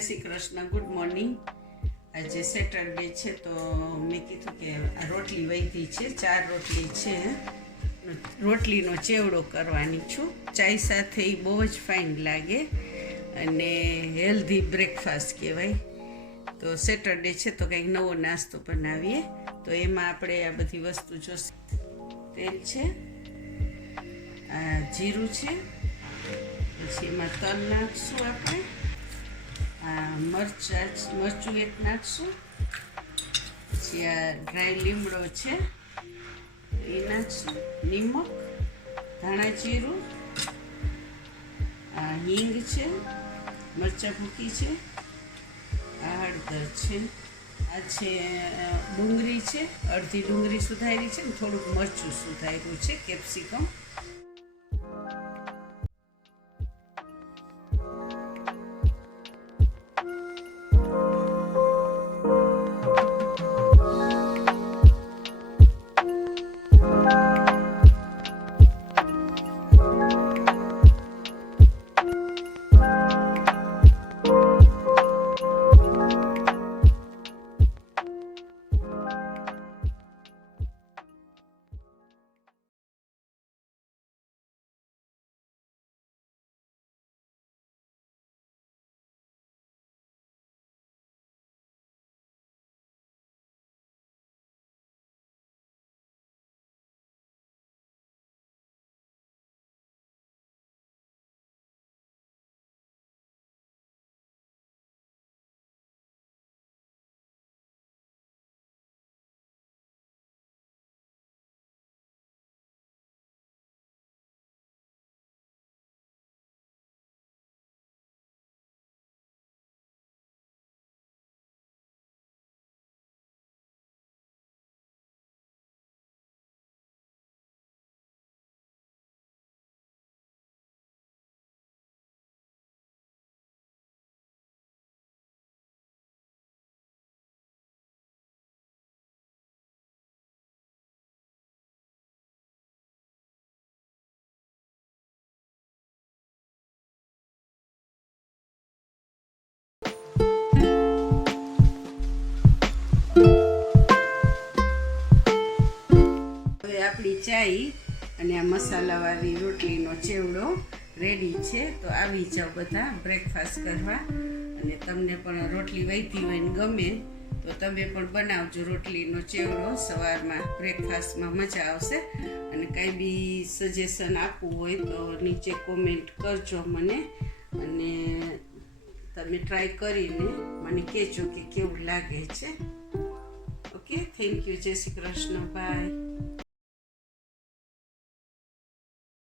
જય Shri Krishna, good morning. આજે Saturday છે તો મેં કીધું કે આ રોટલી વધી છે, 4 રોટલી છે. રોટલીનો ચેવડો કરવાની છું. ચાય સાથે એ બહુ જ ફાઇન લાગે અને હેલ્ધી બ્રેકફાસ્ટ કહેવાય. તો સેટરડે છે તો કંઈક નવો નાસ્તો બનાવીએ. તો એમાં આપણે આ બધી વસ્તુ જોશે. તેલ છે, આ જીરું છે, પછી એમાં તલ નાખશું આપણે, આ મરચું એક નાખશું, પછી આ ડ્રાય લીમડો છે એ નાખશું, નિમક, ધાણા જીરું, આ હિંગ છે, મરચાં ભૂકી છે, આ હળદર છે, આ છે ડુંગળી છે, અડધી ડુંગળી સુધારી છે ને થોડુંક મરચું સુધાર્યું છે, કેપ્સિકમ. આપણી ચાય અને આ મસાલાવાળી રોટલીનો ચેવડો રેડી છે. તો આવી જાઓ બધા બ્રેકફાસ્ટ કરવા. અને તમને પણ રોટલી વધી હોય ને ગમે તો તમે પણ બનાવજો રોટલીનો ચેવડો. સવારમાં બ્રેકફાસ્ટમાં મજા આવશે. અને કાંઈ બી સજેશન આપવું હોય તો નીચે કોમેન્ટ કરજો મને, અને તમે ટ્રાય કરીને મને કહેજો કે કેવું લાગે છે. Okay, thank you. જય શ્રી કૃષ્ણ, બાય.